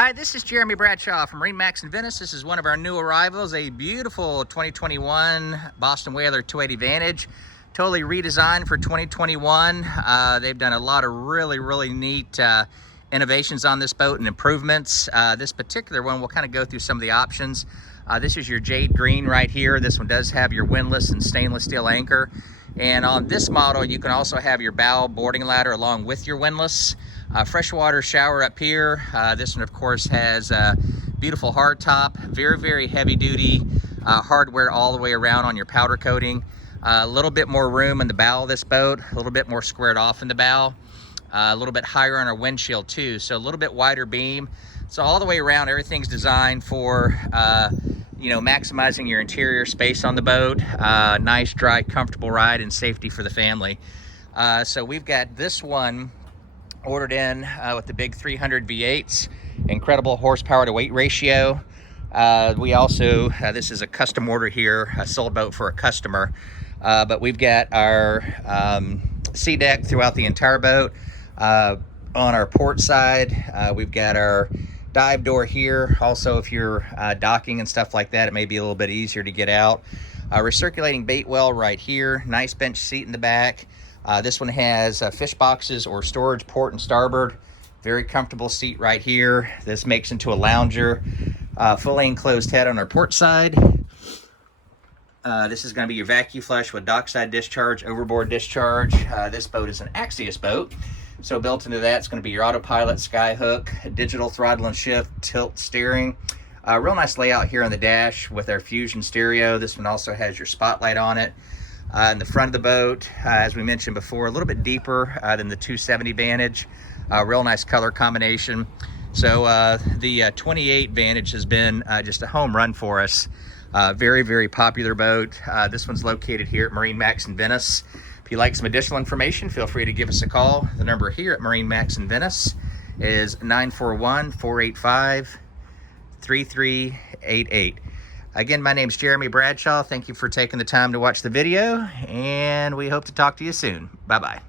Hi, this is Jeremy Bradshaw from MarineMax in Venice. This is one of our new arrivals, a beautiful 2021 Boston Whaler 280 Vantage. Totally redesigned for 2021. They've done a lot of really neat innovations on this boat and improvements. This particular one, we'll kind of go through some of the options. This is your jade green right here. This one does have your windlass and stainless steel anchor. And on this model, you can also have your bow boarding ladder along with your windlass. Freshwater shower up here. This one, of course, has a beautiful hard top, very heavy duty hardware all the way around on your powder coating. A little bit more room in the bow of this boat, a little bit more squared off in the bow, a little bit higher on our windshield too, so a little bit wider beam. So all the way around, everything's designed for maximizing your interior space on the boat. Nice, dry, comfortable ride and safety for the family. So we've got this one ordered in with the big 300 V8s, incredible horsepower to weight ratio. We also, this is a custom order here, a sold boat for a customer, but we've got our sea deck throughout the entire boat. On our port side, we've got our dive door here. Also, if you're docking and stuff like that, it may be a little bit easier to get out. Recirculating bait well right here, nice bench seat in the back. This one has fish boxes or storage port and starboard. Very comfortable seat right here. This makes into a lounger. Fully enclosed head on our port side. This is going to be your vacuum flush with dockside discharge, overboard discharge. This boat is an Axios boat. So built into that, it's going to be your autopilot, skyhook, digital throttle and shift, tilt steering. Real nice layout here on the dash with our Fusion stereo. This one also has your spotlight on it. In the front of the boat, as we mentioned before, a little bit deeper than the 270 Vantage. Real nice color combination. So the 28 Vantage has been just a home run for us. Very popular boat. This one's located here at MarineMax in Venice. If you'd like some additional information, feel free to give us a call. The number here at MarineMax in Venice is 941-485-3388. Again, my name is Jeremy Bradshaw. Thank you for taking the time to watch the video, and we hope to talk to you soon. Bye-bye.